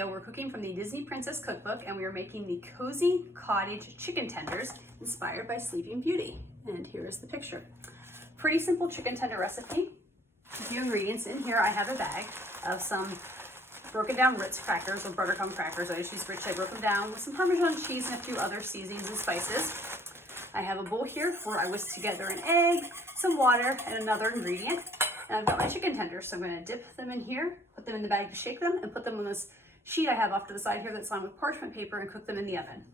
video, we're cooking from the Disney Princess Cookbook, and we are making the Cozy Cottage chicken tenders inspired by Sleeping Beauty. And here is the picture. Pretty simple chicken tender recipe. A few ingredients in here. I have a bag of some broken down Ritz crackers or buttercomb crackers. I just use Ritz. I broke them down with some Parmesan cheese and a few other seasonings and spices. I have a bowl here where I whisk together an egg, some water, and another ingredient. And I've got my chicken tenders, so I'm going to dip them in here, put them in the bag to shake them, and put them on this sheet I have off to the side here that's lined with parchment paper, and cook them in the oven.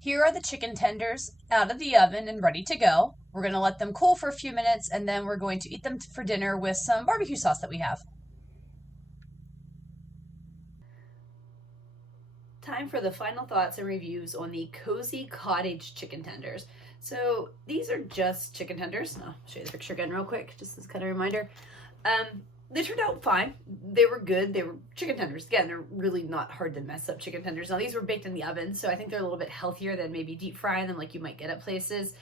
Here are the chicken tenders out of the oven and ready to go. We're going to let them cool for a few minutes, and then we're going to eat them for dinner with some barbecue sauce that we have. Time for the final thoughts and reviews on the Cozy Cottage chicken tenders. So these are just chicken tenders. I'll show you the picture again real quick, just as kind of a reminder. They turned out fine. They were good. They were chicken tenders. Again, they're really not hard to mess up chicken tenders. Now, these were baked in the oven, so I think they're a little bit healthier than maybe deep frying them like you might get at places.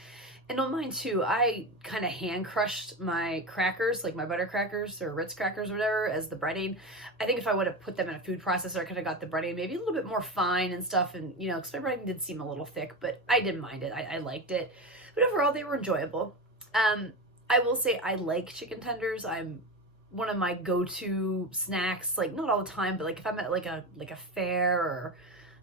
And on mine, too, I kind of hand crushed my crackers, like my butter crackers or Ritz crackers or whatever, as the breading. I think if I would have put them in a food processor, I could have got the breading maybe a little bit more fine and stuff. And, you know, because my breading did seem a little thick, but I didn't mind it. I liked it. But overall, they were enjoyable. I will say I like chicken tenders. I'm one of my go-to snacks, like not all the time, but like if I'm at like a fair or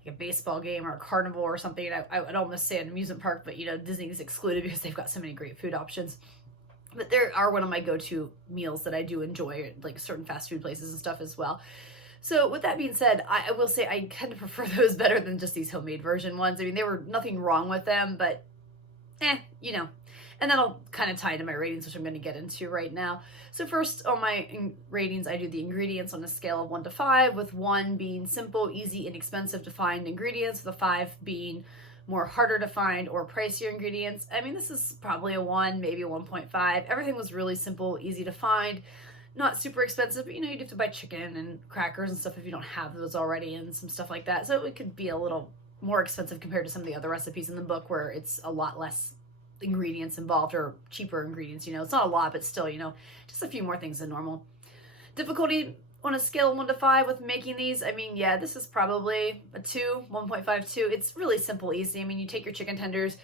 like a baseball game or a carnival or something, I would almost say an amusement park, but you know, Disney's excluded because they've got so many great food options. But they are one of my go-to meals that I do enjoy, like certain fast food places and stuff as well. So with that being said, I will say I kind of prefer those better than just these homemade version ones. I mean, there were nothing wrong with them, but you know. And that'll kind of tie into my ratings, which I'm going to get into right now. So first on my ratings, I do the ingredients on a scale of 1 to 5, with 1 being simple, easy, inexpensive to find ingredients, with a 5 being more harder to find or pricier ingredients. I mean, this is probably a 1, maybe a 1.5. Everything was really simple, easy to find, not super expensive, but you know, you'd have to buy chicken and crackers and stuff if you don't have those already and some stuff like that. So it could be a little more expensive compared to some of the other recipes in the book where it's a lot less ingredients involved, or cheaper ingredients. You know, it's not a lot, but still, you know, just a few more things than normal. Difficulty on a scale of 1 to 5 with making these, I mean, yeah, this is probably a 2, 1.52. It's really simple, easy. I mean, you take your chicken tenders,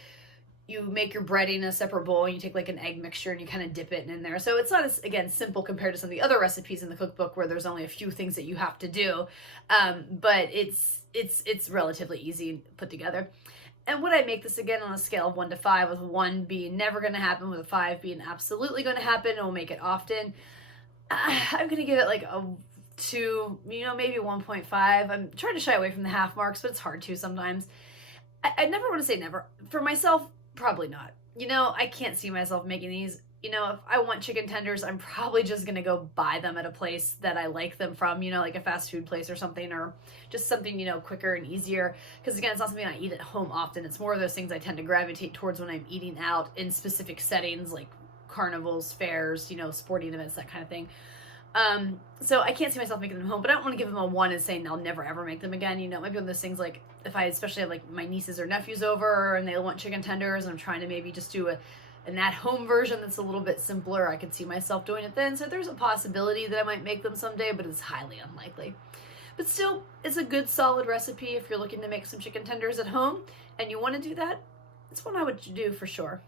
you make your breading in a separate bowl, and you take like an egg mixture and you kind of dip it in there. So it's not as, again, simple compared to some of the other recipes in the cookbook where there's only a few things that you have to do. But it's relatively easy put together. And would I make this again on a scale of 1 to 5, with 1 being never going to happen, with a 5 being absolutely going to happen and will make it often? I'm going to give it like a 2, you know, maybe 1.5. I'm trying to shy away from the half marks, but it's hard to sometimes. I never want to say never. For myself, probably not. You know, I can't see myself making these. You know, if I want chicken tenders, I'm probably just going to go buy them at a place that I like them from, you know, like a fast food place or something, or just something, you know, quicker and easier. Because again, it's not something I eat at home often. It's more of those things I tend to gravitate towards when I'm eating out in specific settings like carnivals, fairs, you know, sporting events, that kind of thing. So I can't see myself making them home, but I don't want to give them a 1 and saying I'll never ever make them again. You know, it might be one of those things like if I especially have like my nieces or nephews over and they want chicken tenders and I'm trying to maybe just do an at-home version that's a little bit simpler, I could see myself doing it then. So there's a possibility that I might make them someday, but it's highly unlikely. But still, it's a good solid recipe if you're looking to make some chicken tenders at home and you want to do that. It's one I would do for sure.